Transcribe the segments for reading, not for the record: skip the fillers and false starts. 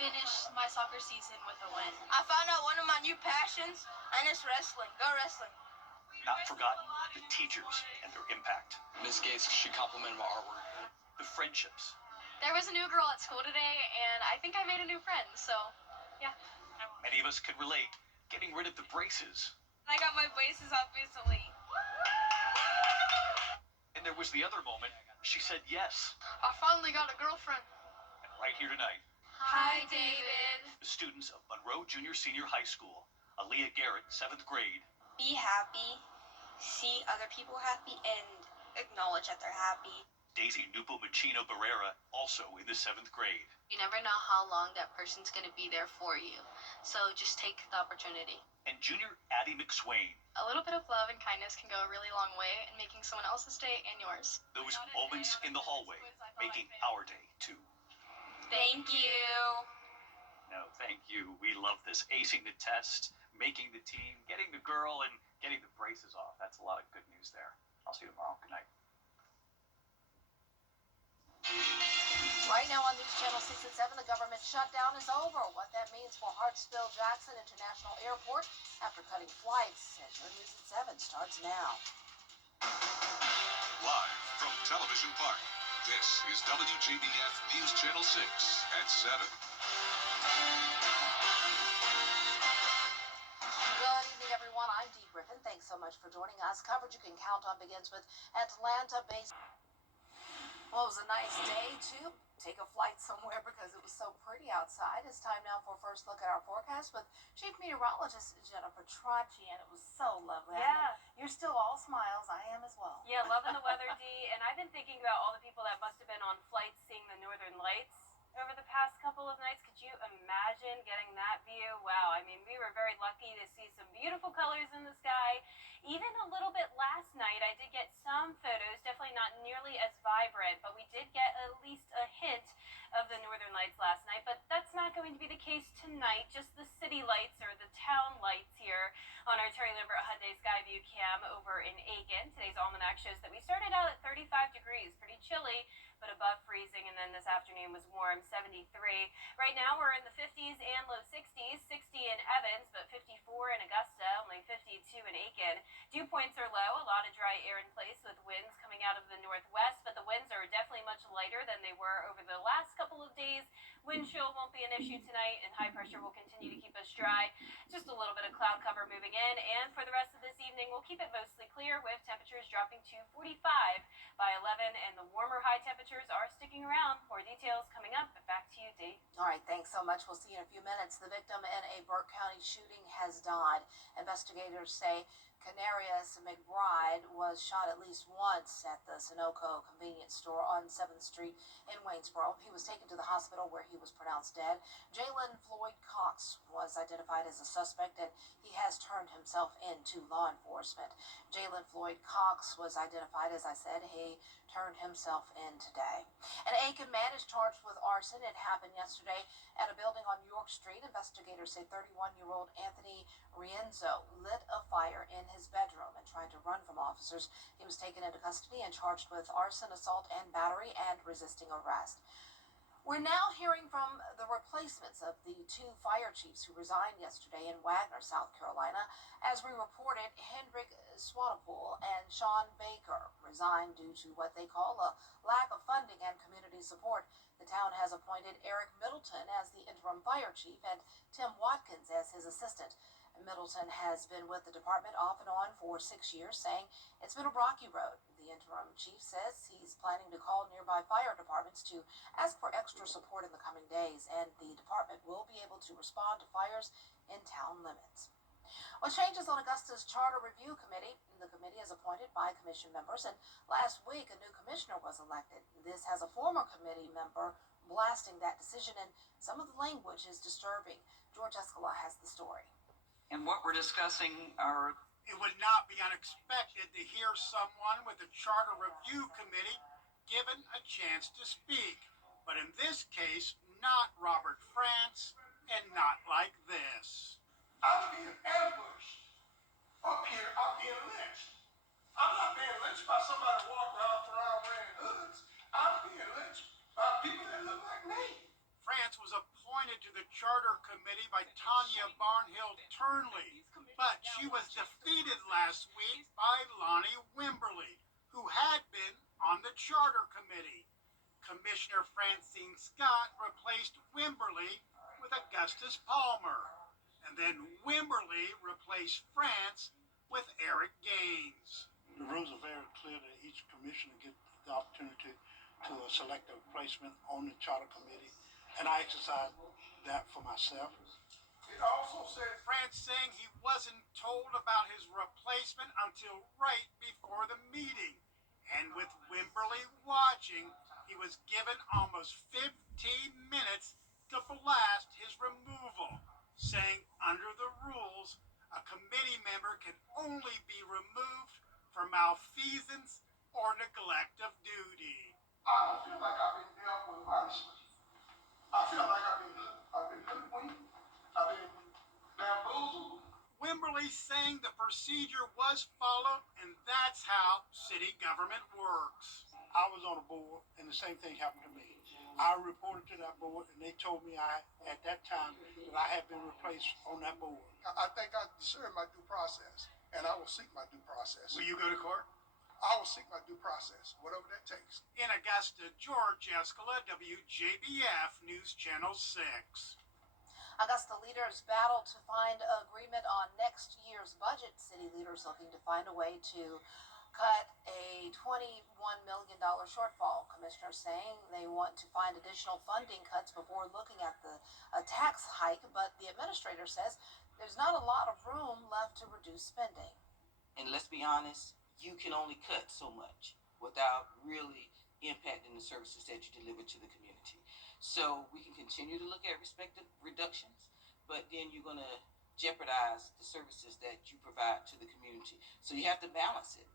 finish my soccer season with a win. I found out one of my new passions, and it's wrestling. Go wrestling. Not forgotten, the teachers and their impact. Miss Gates, she complimented my artwork. The friendships. There was a new girl at school today, and I think I made a new friend, so yeah. Many of us can relate, getting rid of the braces. I got my braces off recently. And there was the other moment, she said yes. I finally got a girlfriend. And right here tonight, Hi, David. the students of Monroe Junior Senior High School, Aaliyah Garrett, 7th grade. Be happy, see other people happy, and acknowledge that they're happy. Daisy Nupo Machino Barrera, also in the 7th grade. You never know how long that person's going to be there for you, so just take the opportunity. And junior Addie McSwain. A little bit of love and kindness can go a really long way in making someone else's day and yours. Those moments in the hallway, making our day too. Thank you. No, thank you. We love this. Acing the test, making the team, getting the girl, and getting the braces off. That's a lot of good news there. I'll see you tomorrow. Good night. Right now on News Channel 6 at 7, the government shutdown is over. What that means for Hartsfield-Jackson International Airport after cutting flights. As your News at 7 starts now. Live from Television Park, this is WJBF News Channel 6 at 7. Good evening, everyone. I'm Dee Griffin. Thanks so much for joining us. Coverage you can count on begins with Atlanta-based. Well, it was a nice day to take a flight somewhere because it was so pretty outside. It's time now for a first look at our forecast with Chief Meteorologist Jennifer Tracci, and it was so lovely. Yeah. You're still all smiles. I am as well. Yeah, loving the weather, Dee. And I've been thinking about all the people that must have been on flights seeing the northern lights over the past couple of nights. Could you imagine getting that view? Wow, I mean, we were very lucky to see some beautiful colors in the sky. Even a little bit last night, I did get some photos, definitely not nearly as vibrant, but we did get at least a hint of the northern lights last night. But that's not going to be the case tonight, just the city lights or the town lights here on our Terry Lambert Hyundai Skyview cam over in Aiken. Today's almanac shows that we started out at 35 degrees, pretty chilly, but above freezing, and then this afternoon was warm, 73. Right now we're in the 50s and low 60s, 60 in Evans, but 54 in Augusta, only 52 in Aiken. Dew points are low, a lot of dry air in place with winds coming out of the northwest, but the winds are definitely much lighter than they were over the last couple of days. Wind chill won't be an issue tonight, and high pressure will continue to keep us dry. Just a little bit of cloud cover moving in, and for the rest of this evening, we'll keep it mostly clear with temperatures dropping to 45 by 11, and the warmer high temperatures are sticking around. More details coming up. Back to you, Dee. All right, thanks so much. We'll see you in a few minutes. The victim in a Burke County shooting has died. Investigators say Canarius McBride was shot at least once at the Sunoco convenience store on 7th Street in Waynesboro. He was taken to the hospital where he was pronounced dead. Jalen Floyd Cox was identified as a suspect, and he has turned himself in to law enforcement. Jalen Floyd Cox was identified, as I said. He turned himself in today. An Aiken man is charged with arson. It happened yesterday at a building on York Street. Investigators say 31-year-old Anthony Rienzo lit a fire in his bedroom and tried to run from officers. He was taken into custody and charged with arson, assault, and battery, and resisting arrest. We're now hearing from the replacements of the two fire chiefs who resigned yesterday in Wagner, South Carolina. As we reported, Hendrik Swanepoel and Sean Baker resigned due to what they call a lack of funding and community support. The town has appointed Eric Middleton as the interim fire chief and Tim Watkins as his assistant. Middleton has been with the department off and on for 6 years, saying it's been a rocky road. The interim chief says he's planning to call nearby fire departments to ask for extra support in the coming days, and the department will be able to respond to fires in town limits. Well, changes on Augusta's Charter Review Committee. The committee is appointed by commission members, and last week a new commissioner was elected. This has a former committee member blasting that decision, and some of the language is disturbing. George Escala has the story. And what we're discussing are... It would not be unexpected to hear someone with the Charter Review Committee given a chance to speak. But in this case, not Robert France, and not like this. I'm being ambushed. Up here, I'm being lynched. I'm not being lynched by somebody walking around wearing hoods. I'm being lynched by people that look like me. France was appointed appointed to the Charter Committee by Tanya Barnhill Turnley, but she was defeated last week by Lonnie Wimberly, who had been on the Charter Committee. Commissioner Francine Scott replaced Wimberly with Augustus Palmer, and then Wimberly replaced France with Eric Gaines. The rules are very clear that each commissioner gets the opportunity to select a replacement on the Charter Committee, and I exercise that for myself. It also said France saying he wasn't told about his replacement until right before the meeting, and with Wimberly watching, he was given almost 15 minutes to blast his removal, saying under the rules, a committee member can only be removed for malfeasance or neglect of duty. I feel like I've been dealt with honestly. I feel like I've been hoodwinked. I've been bamboozled. Wimberly saying the procedure was followed, and that's how city government works. I was on a board, and the same thing happened to me. I reported to that board, and they told me at that time that I had been replaced on that board. I think I deserve my due process, and I will seek my due process. Will you go to court? I will seek my due process, whatever that takes. In Augusta, George Escala, WJBF News Channel 6. Augusta leaders battle to find agreement on next year's budget. City leaders looking to find a way to cut a $21 million shortfall. Commissioners saying they want to find additional funding cuts before looking at a tax hike, but the administrator says there's not a lot of room left to reduce spending. And let's be honest, you can only cut so much without really impacting the services that you deliver to the community. So we can continue to look at respective reductions, but then you're going to jeopardize the services that you provide to the community. So you have to balance it.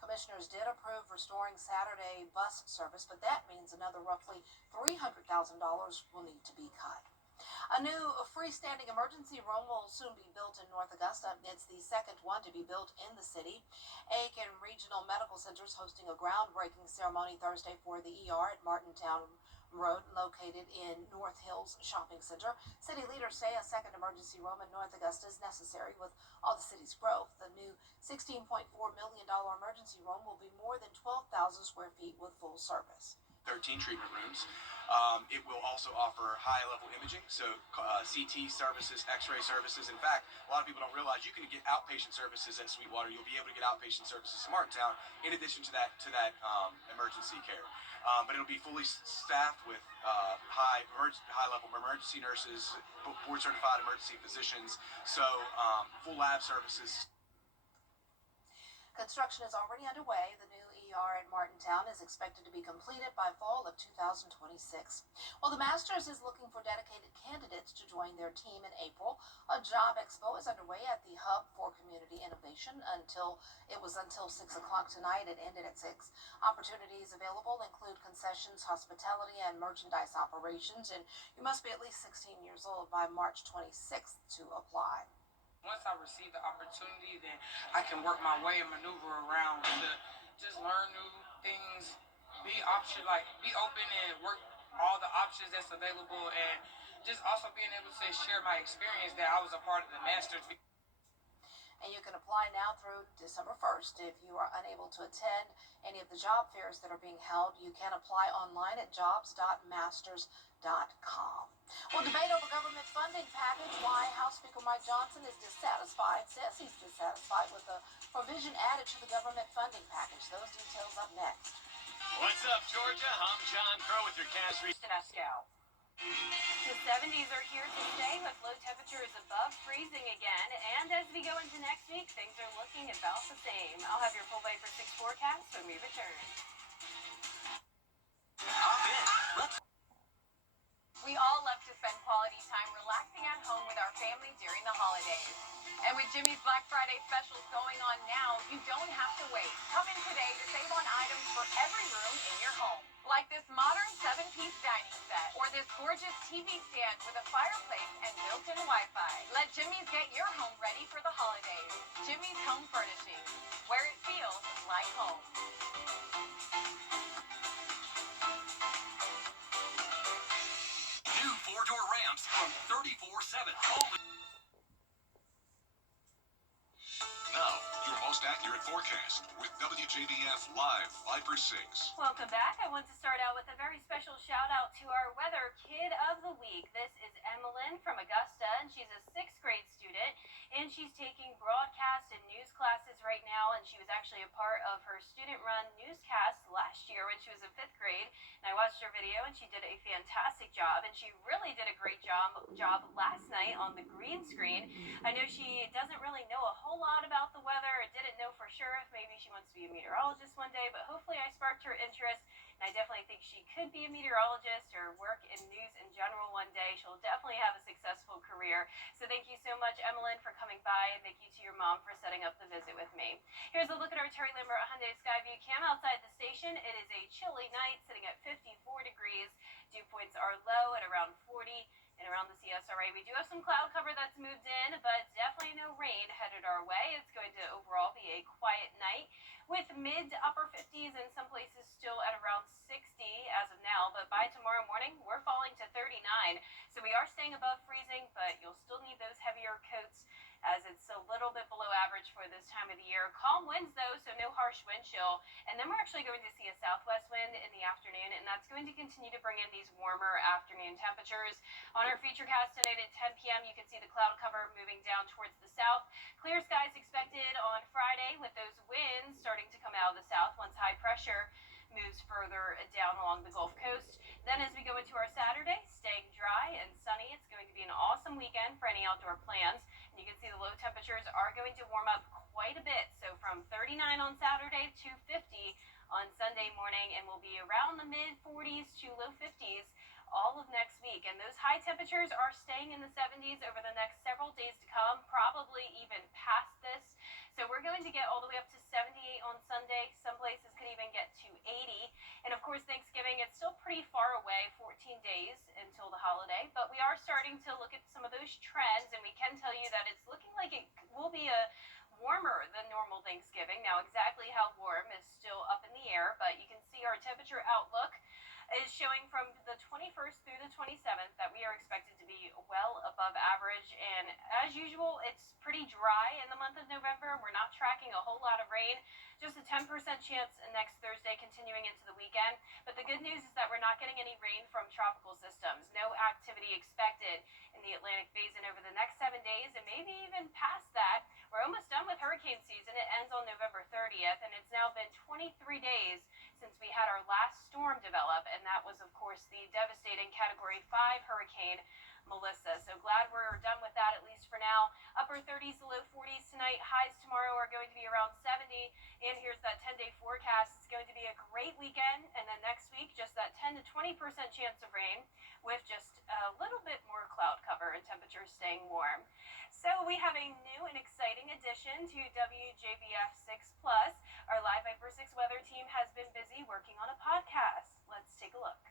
Commissioners did approve restoring Saturday bus service, but that means another roughly $300,000 will need to be cut. A new freestanding emergency room will soon be built in North Augusta. It's the second one to be built in the city. Aiken Regional Medical Center is hosting a groundbreaking ceremony Thursday for the ER at Martintown Road, located in North Hills Shopping Center. City leaders say a second emergency room in North Augusta is necessary with all the city's growth. The new $16.4 million emergency room will be more than 12,000 square feet with full service. 13 treatment rooms. It will also offer high-level imaging, so CT services, X-ray services. In fact, a lot of people don't realize you can get outpatient services at Sweetwater. You'll be able to get outpatient services in Martintown in addition to that emergency care. But it'll be fully staffed with high-level emergency nurses, board-certified emergency physicians, so full lab services. Construction is already underway. The new ER at Martintown is expected to be completed by fall of 2026. Well, the Masters is looking for dedicated candidates to join their team in April. A job expo is underway at the Hub for Community Innovation until 6 o'clock tonight. It ended at 6. Opportunities available include concessions, hospitality, and merchandise operations, and you must be at least 16 years old by March 26th to apply. Once I receive the opportunity, then I can work my way and maneuver around to just learn new things, be open and work all the options that's available, and just also being able to share my experience that I was a part of the Masters. And you can apply now through December 1st. If you are unable to attend any of the job fairs that are being held, you can apply online at jobs.masters.com. Well, debate over government funding package. Why House Speaker Mike Johnson is says he's dissatisfied with the provision added to the government funding package. Those details up next. What's up, Georgia? I'm John Crow with your cash The 70s are here to stay with low temperatures above freezing again. And as we go into next week, things are looking about the same. I'll have your full Bay for 6 forecast when we return. We all love to spend quality time relaxing at home with our family during the holidays. And with Jimmy's Black Friday specials going on now, you don't have to wait. Come in today to save on items for every room in your home. Like this modern 7-piece dining set, or this gorgeous TV stand with a fireplace and built-in Wi-Fi. Let Jimmy's get your home ready for the holidays. Jimmy's Home Furnishings, where it feels like home. New 4-door temps from 34/7. Only. Now, your most accurate forecast with WJBF Live 5/6. Welcome back. I want to start out with a very special shout out to our weather kid of the week. This is Emmeline from Augusta, and she's a 6th grade student, and she's taking broadcast and news classes right now, and she was actually a part of her student-run newscast last year when she was in 5th grade, and I watched her video, and she did a fantastic job, and she really did a great job last night on the green screen. I know she doesn't really know a whole lot about the weather, or didn't know for sure if maybe she wants to be a meteorologist one day, but hopefully I sparked her interest, and I definitely think she could be a meteorologist or work in news in general one day. She'll definitely have a successful career. So thank you so much, Emmeline, for coming by, and thank you to your mom for setting up the visit with me. Here's a look at our Terry Lambert Hyundai Skyview cam outside the station. It is a chilly night, sitting at 54 degrees. Dew points are low at around 40. And around the CSRA, we do have some cloud cover that's moved in, but definitely no rain headed our way. It's going to overall be a quiet night with mid to upper 50s and some places still at around 60 as of now. But by tomorrow morning, we're falling to 39. So we are staying above freezing, but you'll still need those heavier coats as it's a little bit below average for this time of the year. Calm winds though, so no harsh wind chill. And then we're actually going to see a southwest wind in the afternoon, and that's going to continue to bring in these warmer afternoon temperatures. On our Futurecast tonight at 10 p.m., you can see the cloud cover moving down towards the south. Clear skies expected on Friday with those winds starting to come out of the south once high pressure moves further down along the Gulf Coast. Then as we go into our Saturday, staying dry and sunny. It's going to be an awesome weekend for any outdoor plans. And you can see the low temperatures are going to warm up quite a bit. So from 39 on Saturday to 50 on Sunday morning, and we'll be around the mid 40s to low 50s all of next week. And those high temperatures are staying in the 70s over the next several days to come, probably even past this. So we're going to get all the way up to 78 on Sunday. Some places could even get to 80. And of course, Thanksgiving, it's still pretty far away, 14 days until the holiday. But we are starting to look at some of those trends, and we can tell you that it's looking like it will be a warmer than normal Thanksgiving. Now, exactly how warm is still up in the air, but you can see our temperature outlook is showing from the 21st through the 27th that we are expected to be well above average. And as usual, it's pretty dry in the month of November. We're not tracking a whole lot of rain, just a 10% chance next Thursday continuing into the weekend. But the good news is that we're not getting any rain from tropical systems. No activity expected in the Atlantic Basin over the next 7 days, and maybe even past that. We're almost done with hurricane season. It ends on November 30th, and it's now been 23 days since we had our last storm develop, and that was, of course, the devastating Category 5 hurricane Melissa. So glad we're done with that, at least for now. Upper 30s to low 40s tonight. Highs tomorrow are going to be around 70. And here's that 10-day forecast. It's going to be a great weekend, and then next week, just that 10 to 20% chance of rain with just a little bit more cloud cover and temperatures staying warm. So we have a new and exciting addition to WJBF 6 Plus. Our Live Viper 6 weather team has been busy working on a podcast. Let's take a look.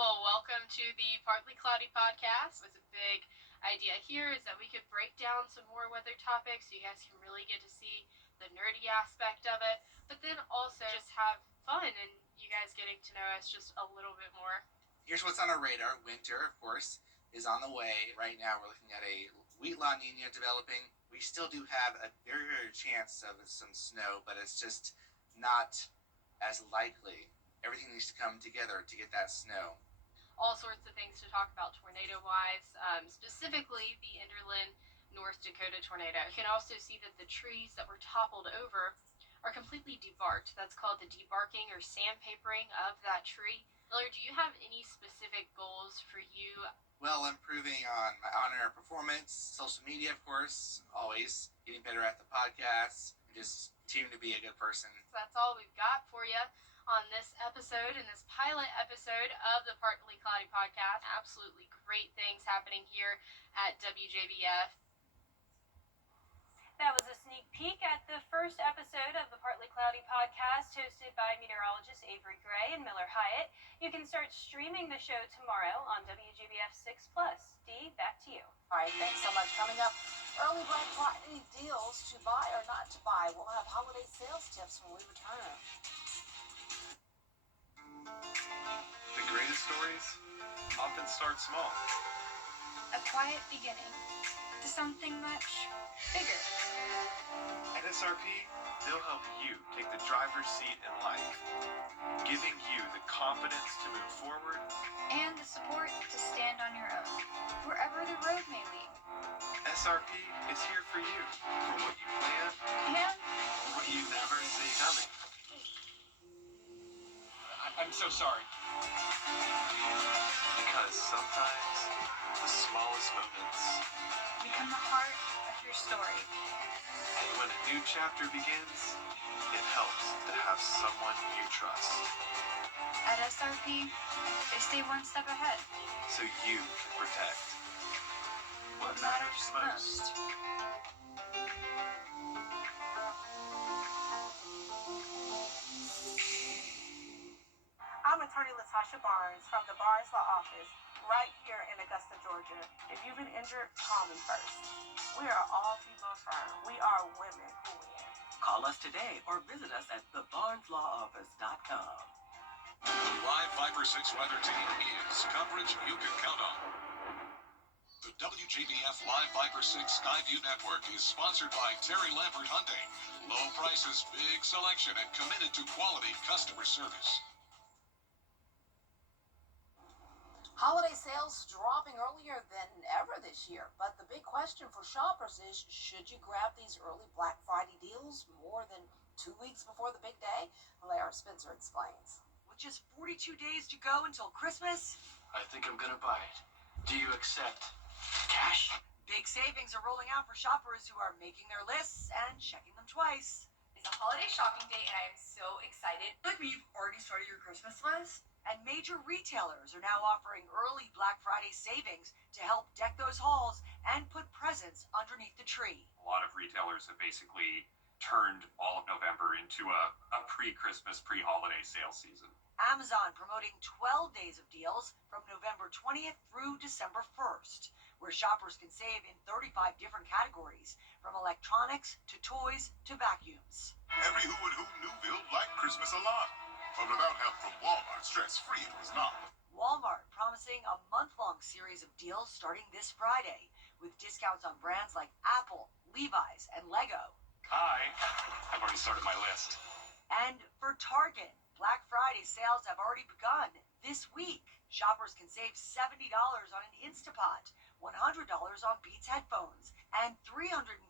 Well, welcome to the Partly Cloudy podcast. What's a big idea here is that we could break down some more weather topics so you guys can really get to see the nerdy aspect of it, but then also just have fun and you guys getting to know us just a little bit more. Here's what's on our radar. Winter, of course, is on the way. Right now we're looking at a wheat La Nina developing. We still do have a very, very chance of some snow, but it's just not as likely. Everything needs to come together to get that snow. All sorts of things to talk about tornado-wise, specifically the Enderlin, North Dakota tornado. You can also see that the trees that were toppled over are completely debarked. That's called the debarking or sandpapering of that tree. Miller, do you have any specific goals for you? Well, improving on my on-air performance, social media, of course, always getting better at the podcasts, and just continuing to be a good person. So that's all we've got for you on this episode, in this pilot episode of the Partly Cloudy podcast. Absolutely great things happening here at WJBF. That was a sneak peek at the first episode of the Partly Cloudy podcast, hosted by meteorologists Avery Gray and Miller Hyatt. You can start streaming the show tomorrow on WJBF 6 Plus. Dee, back to you. All right, thanks so much. Coming up, early Black Friday deals to buy or not to buy. We'll have holiday sales tips when we return. stories often start small. A quiet beginning to something much bigger. At SRP, they'll help you take the driver's seat in life, giving you the confidence to move forward And the support to stand on your own, wherever the road may lead. SRP is here for you, for what you plan, And what you never see coming. I'm so sorry. Because sometimes the smallest moments, become the heart of your story. and when a new chapter begins, it helps to have someone you trust, At SRP, they stay one step ahead. so you can protect what matters most. I'm attorney Latasha Barnes from the Barnes Law Office right here in Augusta, Georgia. If you've been injured, call me first. We are all female firm. We are women who win. Call us today or visit us at thebarneslawoffice.com. The live Viper 6 weather team is coverage you can count on. The WJBF Live Viper 6 Skyview Network is sponsored by Terry Lambert Hyundai. Low prices, big selection, and committed to quality customer service. Holiday sales dropping earlier than ever this year, but the big question for shoppers is, should you grab these early Black Friday deals more than 2 weeks before the big day? Lara Spencer explains. With just 42 days to go until Christmas, I think I'm gonna buy it. Do you accept cash? big savings are rolling out for shoppers who are making their lists and checking them twice. It's a holiday shopping day, and I am so excited. Like me, you've already started your Christmas list? And major retailers are now offering early Black Friday savings to help deck those halls and put presents underneath the tree. A lot of retailers have basically turned all of November into a pre-Christmas, pre-holiday sales season. Amazon promoting 12 days of deals from November 20th through December 1st, where shoppers can save in 35 different categories, from electronics to toys to vacuums. Every who and who Newville liked Christmas a lot. But without help from Walmart, stress-free it was not. Walmart promising a month-long series of deals starting this Friday, with discounts on brands like Apple, Levi's, and Lego. Hi. I've already started my list. And for Target, Black Friday sales have already begun this week. Shoppers can save $70 on an Instapot, $100 on Beats headphones, and $330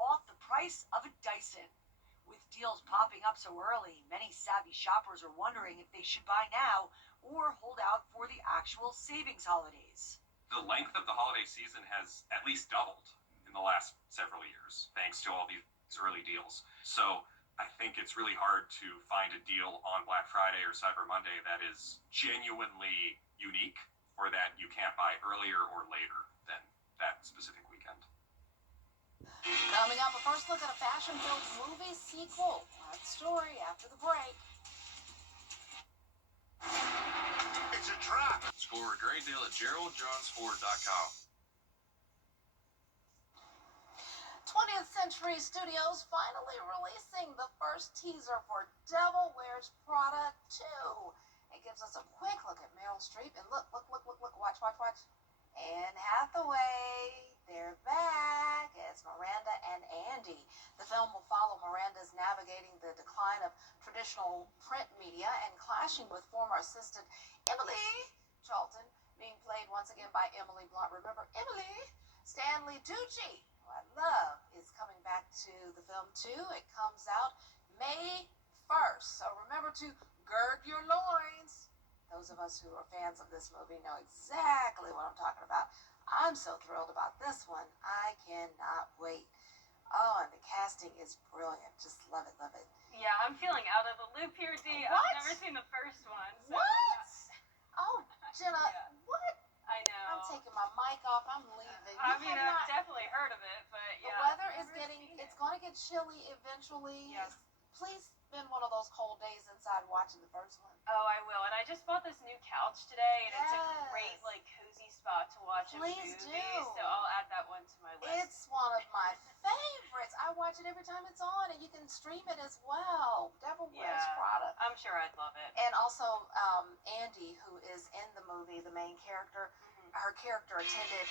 off the price of a Dyson. With deals popping up so early, many savvy shoppers are wondering if they should buy now or hold out for the actual savings holidays. The length of the holiday season has at least doubled in the last several years, thanks to all these early deals. So I think it's really hard to find a deal on Black Friday or Cyber Monday that is genuinely unique, or that you can't buy earlier or later than that specific weekend. Coming up, a first look at a fashion-filled movie sequel. That story after the break. It's a trap. Score a great deal at GeraldJohnsFord.com. 20th Century Studios finally releasing the first teaser for Devil Wears Prada 2. It gives us a quick look at Meryl Streep, and look, watch. Anne Hathaway, they're back as Miranda and Andy. The film will follow Miranda's navigating the decline of traditional print media and clashing with former assistant Emily Charlton, being played once again by Emily Blunt. Remember Emily? Stanley Tucci, who I love, is coming back to the film too. It comes out May 1st, so remember to gird your loins. Those of us who are fans of this movie know exactly what I'm talking about. I'm so thrilled about this one. I cannot wait. Oh, and the casting is brilliant. Just love it. Yeah, I'm feeling out of the loop here, Dee. What? I've never seen the first one. So, What? Oh, Jenna, Yeah. what? I know. I'm taking my mic off. I'm leaving. I You mean, have I've not- definitely heard of it, but The yeah. weather I've is never getting, seen it's it. going to get chilly eventually. Yes. Please spend one of those cold days inside watching the first one. Oh, I will. And I just bought this new couch today, and it's a Yes. great, cozy spot to watch a Please movie. do. So I'll add that one to my list. It's one of my favorites. I watch it every time it's on, and you can stream it as well. Devil Wears Yeah. Prada. I'm sure I'd love it. And also, Andy, who is movie, the main character, her character attended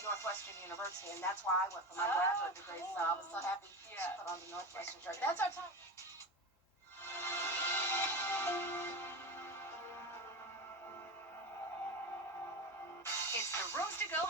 Northwestern University, and that's where I went for my graduate degree. So I was so happy she put on the Northwestern shirt. That's our time. It's the Rose to Go